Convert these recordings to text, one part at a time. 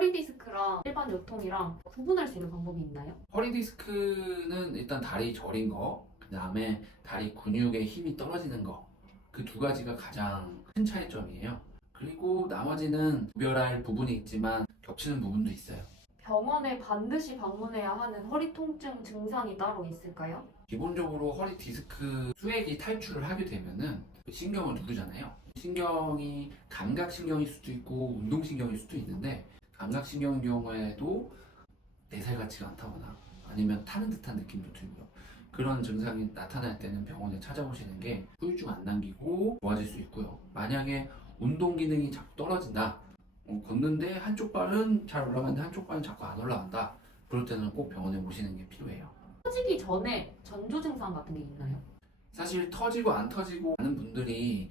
허리 디스크랑 일반 요통이랑 구분할 수 있는 방법이 있나요? 허리 디스크는 일단 다리 저린 거, 그 다음에 다리 근육의 힘이 떨어지는 거, 그 두 가지가 가장 큰 차이점이에요. 그리고 나머지는 구별할 부분이 있지만 겹치는 부분도 있어요. 병원에 반드시 방문해야 하는 허리 통증 증상이 따로 있을까요? 기본적으로 허리 디스크 수액이 탈출을 하게 되면은 신경을 누르잖아요. 신경이 감각신경일 수도 있고 운동신경일 수도 있는데, 감각신경인 경우에도 내 살 같지가 않다거나 아니면 타는 듯한 느낌도 들고요. 그런 증상이 나타날 때는 병원에 찾아오시는 게 후유증 안 남기고 좋아질 수 있고요. 만약에 운동 기능이 자꾸 떨어진다, 걷는데 한쪽 발은 잘 올라가는데 한쪽 발은 자꾸 안 올라간다, 그럴 때는 꼭 병원에 오시는 게 필요해요. 터지기 전에 전조 증상 같은 게 있나요? 사실 터지고 안 터지고 많은 분들이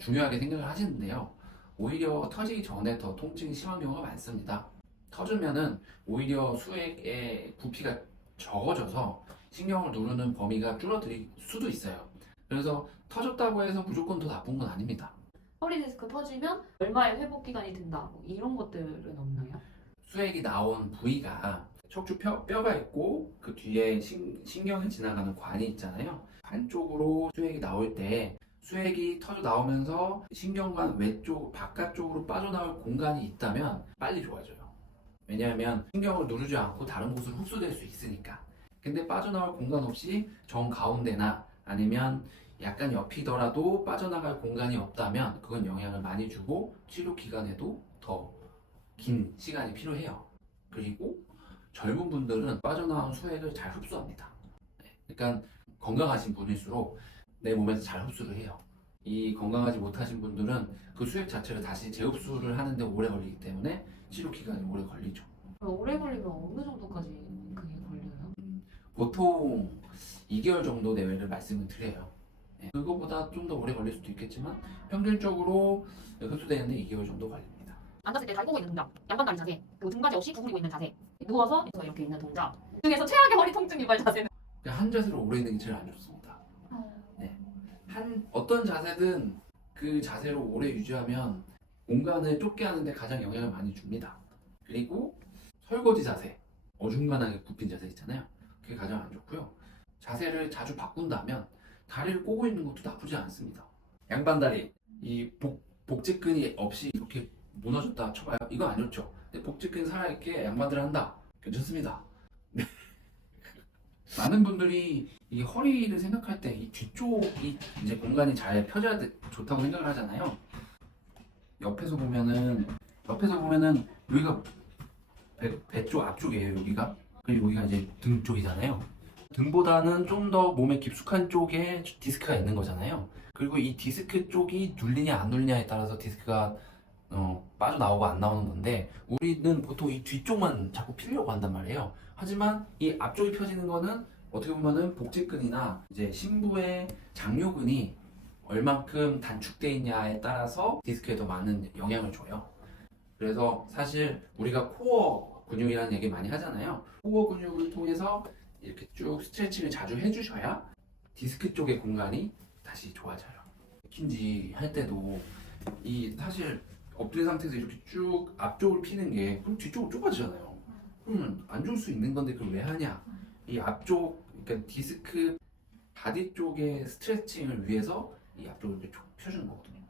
중요하게 생각을 하시는데요. 오히려 터지기 전에 더 통증이 심한 경우가 많습니다. 터지면은 오히려 수액의 부피가 적어져서 신경을 누르는 범위가 줄어들 수도 있어요. 그래서 터졌다고 해서 무조건 더 나쁜 건 아닙니다. 허리 디스크 터지면 얼마의 회복 기간이 든다, 뭐 이런 것들은 없나요? 수액이 나온 부위가 척추 뼈가 있고 그 뒤에 신경이 지나가는 관이 있잖아요. 관 쪽으로 수액이 나올 때 수액이 터져 나오면서 신경관 외쪽, 바깥쪽으로 빠져나올 공간이 있다면 빨리 좋아져요. 왜냐하면 신경을 누르지 않고 다른 곳으로 흡수될 수 있으니까. 근데 빠져나올 공간 없이 정 가운데나 아니면 약간 옆이더라도 빠져나갈 공간이 없다면 그건 영향을 많이 주고 치료 기간에도 더 긴 시간이 필요해요. 그리고 젊은 분들은 빠져나온 수액을 잘 흡수합니다. 그러니까 건강하신 분일수록 내 몸에서 잘 흡수를 해요. 이 건강하지 못하신 분들은 그 수액 자체를 다시 재흡수를 하는데 오래 걸리기 때문에 치료 기간이 오래 걸리죠. 그럼 오래 걸리면 어느 정도까지 그게 걸려요? 보통 2개월 정도 내외를 말씀을 드려요. 그거보다 좀 더 오래 걸릴 수도 있겠지만 평균적으로 흡수되는데 2개월 정도 걸립니다. 앉았을 때 다리 꼬고 있는 동작, 양반다리 자세, 그리고 등받이 없이 구부리고 있는 자세, 누워서 이렇게 있는 동작 중에서 최악의 허리 통증 유발 자세는? 한 자세로 오래 있는 게 제일 안 좋습니다. 네. 어떤 자세든 그 자세로 오래 유지하면 공간을 좁게 하는데 가장 영향을 많이 줍니다. 그리고 설거지 자세, 어중간하게 굽힌 자세 있잖아요. 그게 가장 안 좋고요. 자세를 자주 바꾼다면 다리를 꼬고 있는 것도 나쁘지 않습니다. 양반다리, 이 복직근이 없이 이렇게 무너졌다 쳐봐요. 이거 안 좋죠. 근데 복직근 살아있게 양반을 한다. 괜찮습니다. 네. 많은 분들이 이 허리를 생각할 때 이 뒤쪽이 이제 공간이 잘 펴져야 좋다고 생각을 하잖아요. 옆에서 보면은 여기가 배 쪽 앞쪽이에요. 여기가. 그리고 여기가 이제 등 쪽이잖아요. 등보다는 좀 더 몸에 깊숙한 쪽에 디스크가 있는 거잖아요. 그리고 이 디스크 쪽이 눌리냐 안 눌리냐에 따라서 디스크가 빠져나오고 안 나오는 건데, 우리는 보통 이 뒤쪽만 자꾸 피려고 한단 말이에요. 하지만 이 앞쪽이 펴지는 거는 어떻게 보면은 복직근이나 이제 심부의 장요근이 얼만큼 단축되어 있냐에 따라서 디스크에 더 많은 영향을 줘요. 그래서 사실 우리가 코어 근육이라는 얘기 많이 하잖아요. 코어 근육을 통해서 이렇게 쭉 스트레칭을 자주 해주셔야 디스크 쪽의 공간이 다시 좋아져요. 킨지 할 때도 이 사실 엎드린 상태에서 이렇게 쭉 앞쪽을 피는 게 그럼 뒤쪽으로 좁아지잖아요. 그러면 안 좋을 수 있는 건데 그걸 왜 하냐? 이 앞쪽, 그러니까 디스크 바디 쪽의 스트레칭을 위해서 이 앞쪽을 이렇게 쭉 펴주는 거거든요.